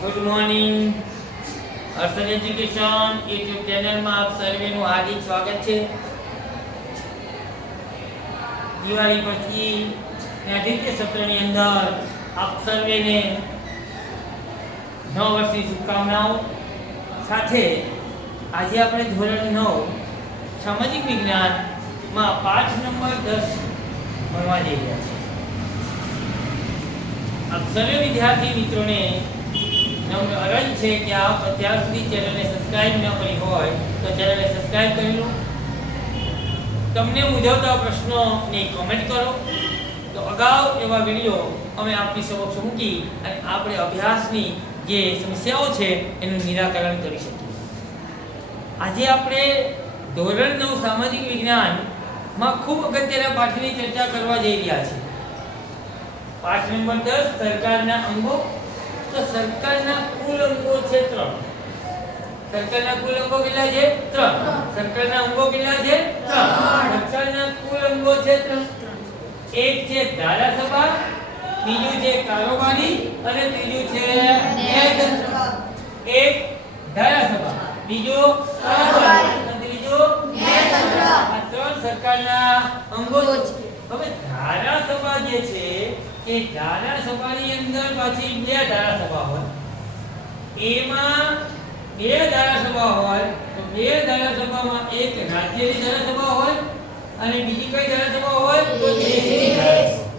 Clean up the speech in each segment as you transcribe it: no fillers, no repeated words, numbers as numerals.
Good morning અર્સન education YouTube ચેનલમાં આપ સર્વેનું હાર્દિક સ્વાગત છે। દિવાળી પછી દ્વિતીય સત્રની અંદર આપ સર્વેને નવા વર્ષની શુભકામનાઓ સાથે આજે આપણે ધોરણ 9 સામાજિક વિજ્ઞાનમાં પાઠ નંબર 10 ભણવા જઈ રહ્યા છીએ। આપ સર્વે વિદ્યાર્થી મિત્રોને નમ્ર અરજ છે કે આપ અત્યાર સુધી ચેનલને સબસ્ક્રાઇબ ન કરી હોય તો ચેનલને સબસ્ક્રાઇબ કરી લો। તમને મૂંઝવતા પ્રશ્નોની કોમેન્ટ કરો તો અગાઉ એવા વિડિયો અમે આપની સમક્ષ મૂકી અને આપણે અભ્યાસની જે સમસ્યાઓ છે એનું નિરાકરણ કરી શકીએ। આજે આપણે ધોરણ 9 સામાજિક વિજ્ઞાનમાં ખૂબ અગત્યના પાઠની ચર્ચા કરવા જઈ રહ્યા છીએ। પાઠ નંબર 10 સરકારના અંગો। તો સરકારના કુલ અંગો છે 3। સરકારના કુલ અંગો કેટલા છે? 3। સરકારના અંગો કેટલા છે? 3। સરકારના કુલ અંગો છે 3। એક છે ધારાસભા, બીજું છે કારોબારી અને ત્રીજું છે ન્યાયતંત્ર। એક ધારાસભા, બીજું કારોબારી અને ત્રીજું ન્યાયતંત્ર। આ 3 સરકારના અંગો છે। હવે ધારાસભા જે છે એ ધારાસભાની અંદર પાછી 2 ધારાસભા હોય। એમાં 2 ધારાસભા હોય તો 2 ધારાસભામાં એક રાજ્યની ધારાસભા હોય અને બીજી કઈ ધારાસભા હોય તો દેશની ધારાસભા।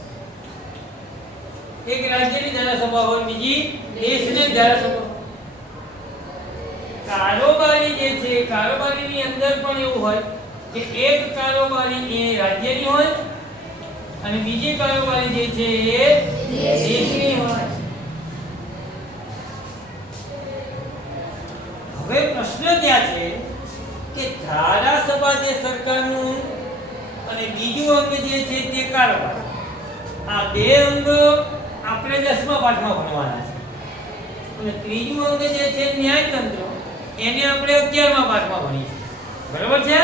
એક રાજ્યની ધારાસભા હોય, બીજી દેશની ધારાસભા। કારોબારી જે છે કારોબારીની અંદર પણ એવું હોય કે એક કારોબારી એ રાજ્યની હોય અને બીજી કારોબારી જે છે એ દેશની હોય। હવે પ્રશ્ન ત્યાં છે કે ધારાસભા જે સરકારનું અને બીજું અંગ જે છે તે કારોબારી, આ 2 અંગ આપણે 10મા પાઠમાં ભણવાના છે અને ત્રીજું અંગ જે છે ન્યાયતંત્ર એને આપણે 11મા પાઠમાં ભણીશું। બરાબર છે?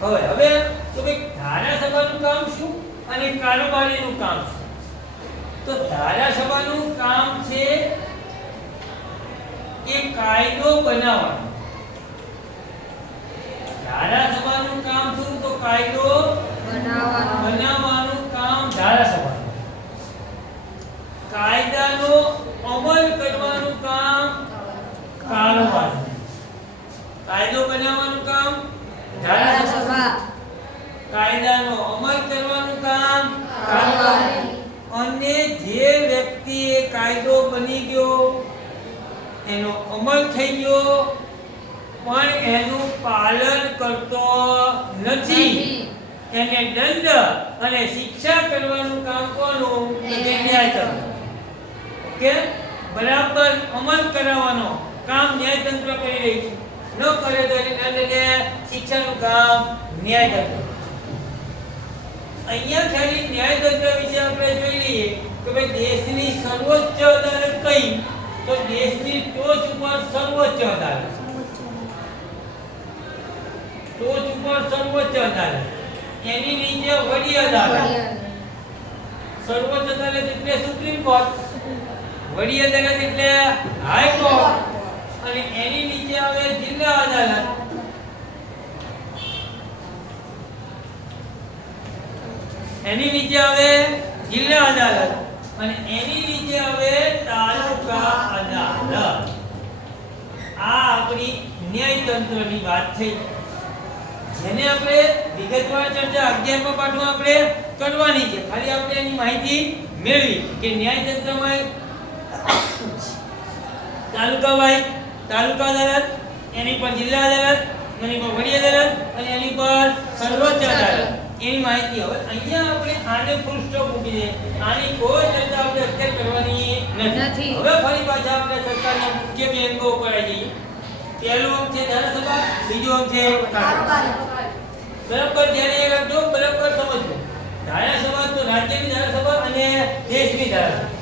હવે તો ભાઈ ધારાસભાનું કામ શું અને કારોબારીનું કામ છે? તો ધારાસભાનું કામ છે કે કાયદો બનાવવાનો। ધારાસભાનું કામ શું? તો કાયદો બનાવવાનું કામ ધારાસભાનું। કાયદાનો અમલ કરવાનું કામ કારોબારી। કાયદો બનાવવાનું કામ ધારાસભા, કાયદાનો અમલ કરવાનું કામ કારોબારી। અને જે વ્યક્તિએ કાયદો બની ગયો, એનો અમલ થઈ ગયો પણ એનું પાલન કરતો નથી, એને દંડ અને શિક્ષા કરવાનું કામ કોનું? ન્યાયતંત્ર। ઓકે, બરાબર અમલ કરાવવાનો કામ ન્યાયતંત્ર કરી રહી છે। ન કરે તો એને દંડ ને શિક્ષાનું કામ ન્યાયતંત્ર। અહીંયા ખાલી ન્યાયતંત્ર વિશે આપણે જોઈ લઈએ કે ભાઈ દેશની સર્વોચ્ચ અદાલત કઈ? તો દેશની ટોચ ઉપર સર્વોચ્ચ અદાલત। ટોચ ઉપર સર્વોચ્ચ અદાલત, એની નીચે વડી અદાલત। સર્વોચ્ચ અદાલત એટલે સુપ્રીમ કોર્ટ, વડી અદાલત એટલે હાઈ કોર્ટ અને એની નીચે આવે જિલ્લા અદાલત। એની નીચે આવે જિલ્લા અદાલત અને એની નીચે આવે તાલુકા અદાલત। આ આપણી ન્યાયતંત્રની વાત થઈ, જેને આપણે વિગતવાર ચર્ચા 11મા પાઠમાં આપણે કરવાની છે। ખાલી આપણે એની માહિતી મેળવી કે ન્યાયતંત્રમાં તાલુકા અદાલત, એની પર જિલ્લા અદાલત, એની પર વડી અદાલત અને એની પર સર્વોચ્ચ અદાલત, એની માહિતી। હવે અહીંયા આપણે આને ફૂલ સ્ટોપ મૂકી દે, આની કોઈ ચર્ચા આપણે અત્યારે કરવાની નથી। હવે ફરી પાછા આપણે સરકારના મુખ્ય 2 અંગો ઉપર આવી જઈએ। પહેલું અંગ છે ધારાસભા, બીજું અંગ છે કારોબારી। બરાબર ધ્યાન રાખજો, બરાબર સમજજો। ધારાસભા તો રાજ્યની ધારાસભા અને દેશની ધારાસભા।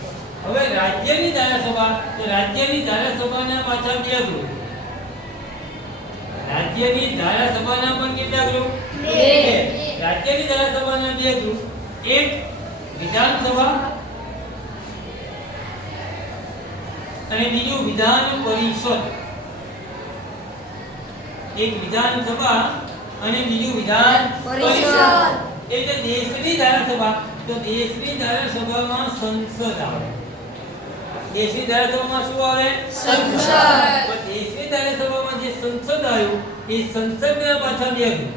હવે રાજ્યની ધારાસભા, તો રાજ્યની ધારાસભાના પાછા 2 ગ્રુપ। રાજ્યની ધારાસભાના પણ કેટલા ગ્રુપ? 2। રાજ્યની ધારાસભાના 2 ગ્રુપ, એક વિધાનસભા અને બીજું વિધાન પરિષદ. એક વિધાનસભા અને બીજું વિધાન પરિષદ. એટલે દેશની ધારાસભા, તો દેશની ધારાસભામાં સંસદ આવે. દેશની ધારાસભામાં શું આવે? સંસદ. તો દેશની ધારાસભામાં જે સંસદ આવ્યું એ સંસદના પાછા બે ગૃહ.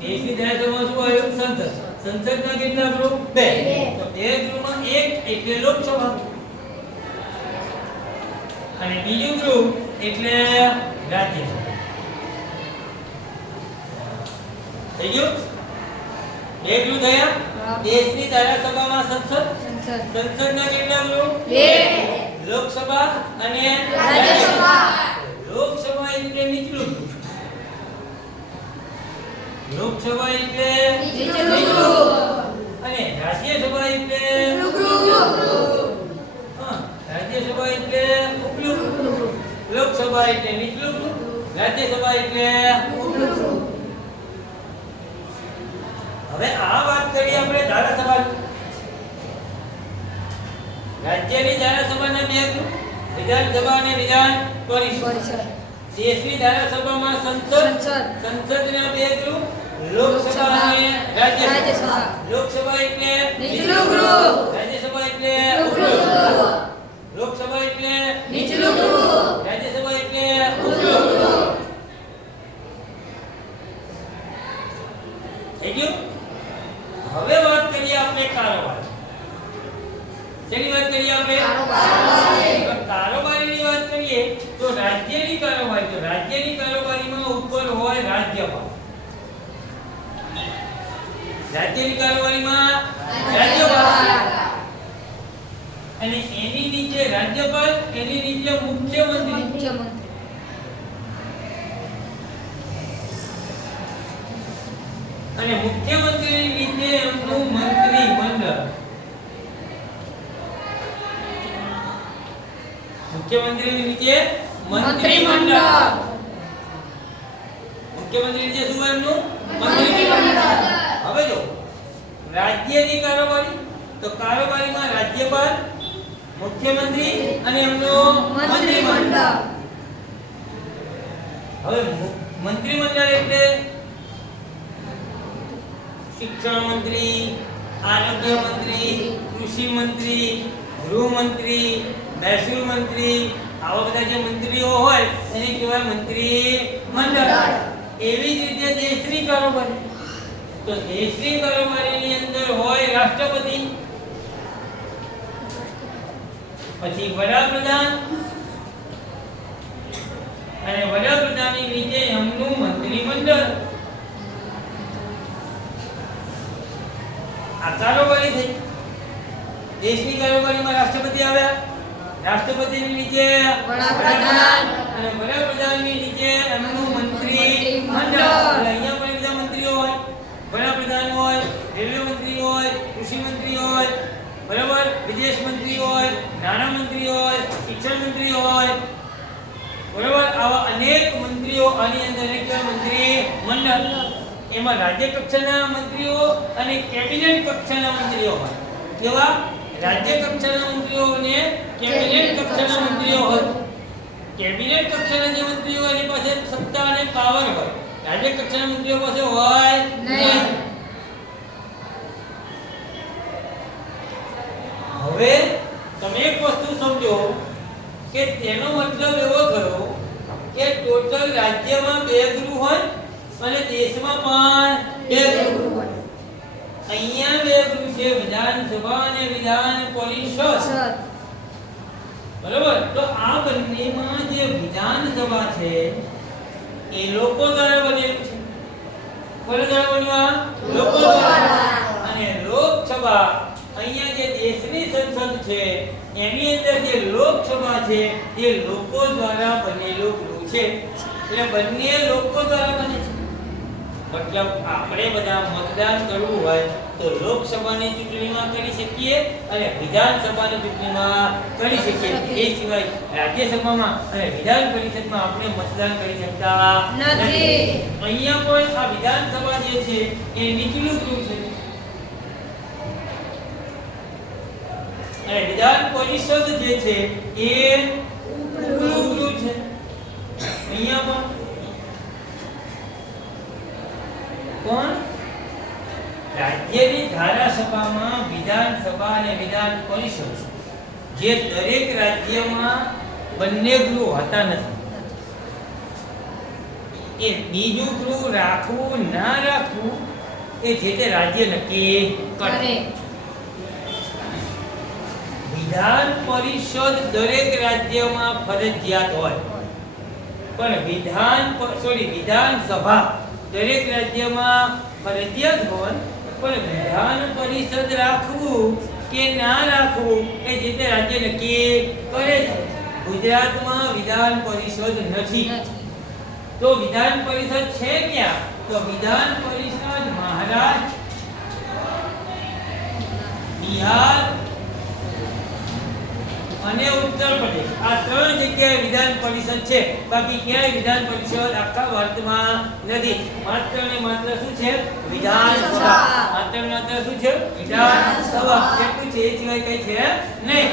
દેશની ધારાસભામાં શું આવ્યું? સંસદ. સંસદના કેટલા ગૃહ? બે. તો બે ગૃહમાં એક એટલે લોકસભા અને બીજું ગૃહ એટલે રાજ્યસભા. થઈ ગયું? બે ગૃહ થયા. દેશની ધારાસભામાં સંસદ, સંસદના કેટલા ગૃહ? બે. લોકસભા અને રાજ્યસભા. લોકસભા એટલે નીચલું ગૃહ. લોકસભા એટલે નીચલું ગૃહ અને રાજ્યસભા એટલે ઉપલું ગૃહ. હા, રાજ્યસભા એટલે ઉપલું ગૃહ. લોકસભા એટલે નીચલું ગૃહ, રાજ્યસભા એટલે ઉપલું ગૃહ. હવે આ વાત કરીએ આપણે ધારાસભાની. રાજ્યની ધારાસભાના બે ગૃહ, વિધાનસભા અને વિધાન પરિષદ. દેશની ધારાસભામાં સંસદ, સંસદના બે ગૃહ, લોકસભા અને રાજ્યસભા. લોકસભા એટલે નીચલું ગૃહ, રાજ્યસભા એટલે ઉપલું ગૃહ. લોકસભા એટલે નીચલું ગૃહ, રાજ્યસભા એટલે ઉપલું ગૃહ. થઈ ગયું? હવે વાત કરીએ આપણે કારોબાર. શેની વાત કરીએ આપણે? કારોબારીની વાત કરીએ તો રાજ્યની કારોબારી, તો રાજ્યની કારોબારીમાં ઉપર હોય રાજ્યપાલ. રાજ્યની કારોબારીમાં રાજ્યપાલ અને એની નીચે રાજ્યપાલ, એની નીચે મુખ્યમંત્રી. અને મુખ્યમંત્રીની નીચે એમનું મંત્રીમંડળ. મુખ્યમંત્રીની નીચે મંત્રીમંડળ. મુખ્યમંત્રી નીચે શું એમનું? મંત્રીમંડળ. હવે જો રાજ્યની કારોબારી, તો કારોબારીમાં રાજ્યપાલ, મુખ્યમંત્રી અને એમનું મંત્રીમંડળ. હવે મંત્રીમંડળ એટલે શિક્ષણ મંત્રી, આરોગ્ય મંત્રી, કૃષિ મંત્રી, ગૃહમંત્રી, મહેસૂલ મંત્રી, આવા બધા જે મંત્રીઓ હોય એને કહેવાય મંત્રી મંડળ. એવી જ રીતે દેશની કારોબારી, તો દેશની કારોબારીની અંદર હોય રાષ્ટ્રપતિ, પછી વડાપ્રધાન અને વડાપ્રધાનની નીચે એમનું મંત્રીમંડળ. આ કારોબારી થઈ. દેશની કારોબારીમાં રાષ્ટ્રપતિ આવ્યા, રાષ્ટ્રપતિની નીચે વડાપ્રધાન અને વડાપ્રધાનની નીચે એમનું મંત્રીમંડળ. અહીંયા પણ બધા મંત્રીઓ હોય, વડાપ્રધાન હોય, રેલવે મંત્રી હોય, કૃષિ મંત્રી હોય, બરાબર, વિદેશ મંત્રી હોય, નાણાં મંત્રી હોય, શિક્ષણ મંત્રી હોય, બરાબર. આવા અનેક મંત્રીઓ આની અંદર એક મંત્રીમંડળ. એમાં રાજ્ય કક્ષાના મંત્રીઓ અને કેબિનેટ કક્ષાના મંત્રીઓ હોય. કેવા? રાજ્ય કક્ષાના મંત્રીઓ અને કેબિનેટ કક્ષાના મંત્રીઓ હોય. કેબિનેટ કક્ષાના જે મંત્રીઓ હોય એની પાસે સત્તા અને પાવર હોય. રાજ્ય કક્ષાના મંત્રીઓ પાસે હોય નહીં. હવે તમે એક વસ્તુ સમજો કે તેનો મતલબ એવો થયો કે ટોટલ રાજ્યમાં બે ગૃહ હોય અને દેશમાં પણ બે ગૃહ હોય. અહીંયા બે ગૃહ છે, વિધાનસભા અને વિધાન પરિષદ. બરાબર. તો આ બંનેમાં જે વિધાનસભા છે એ લોકો દ્વારા બનેલું છે. કોના દ્વારા બન્યું? લોકો દ્વારા. અને લોકસભા અહીંયા જે દેશની સંસદ છે એની અંદર જે લોકસભા છે એ લોકો દ્વારા બનેલું ગૃહ છે. એટલે બંને લોકો દ્વારા બને છે. મતલબ આપણે બધા મતદાન કરવું હોય તો લોકસભાની ચૂંટણીમાં કરી શકીએ અને વિધાનસભાની ચૂંટણીમાં કરી શકીએ. એ સિવાય રાજ્યસભામાં અને વિધાન પરિષદમાં આપણે મતદાન કરી શકતા નથી. અહીંયા પણ આ વિધાનસભા જે છે એ નીચલું ગૃહ છે અને વિધાન પરિષદ જે છે એ ઉપરું છે. અહીંયા પણ રાજ્યની ધારાસભામાં વિધાનસભા અને વિધાન પરિષદ જે દરેક રાજ્યમાં બંને ગૃહ હોતા નથી. એ બીજું ગૃહ રાખવું ના રાખવું એ જે તે રાજ્ય નક્કી કરે. વિધાન પરિષદ દરેક રાજ્યમાં ફરજિયાત હોય, પણ વિધાનસભા દરેક રાજ્યમાં ફરજિયાત હોય, પણ વિધાન પરિષદ રાખવું કે ના રાખવું એ જે તે રાજ્ય નક્કી કરે છે. ગુજરાતમાં વિધાન પરિષદ નથી, તો વિધાન પરિષદ છે ક્યાં? તો વિધાન પરિષદ મહારાષ્ટ્ર, બિહાર અને ઉત્તર પ્રદેશ આ ત્રણ જગ્યાએ વિધાન પરિષદ છે. બાકી ક્યાંય વિધાન પરિષદ આખા ભારતમાં નથી. માત્ર ને માત્ર શું છે? વિધાનસભા. માત્ર ને માત્ર શું છે? વિધાનસભા. એટલું છે, એ સિવાય કઈ છે નહીં.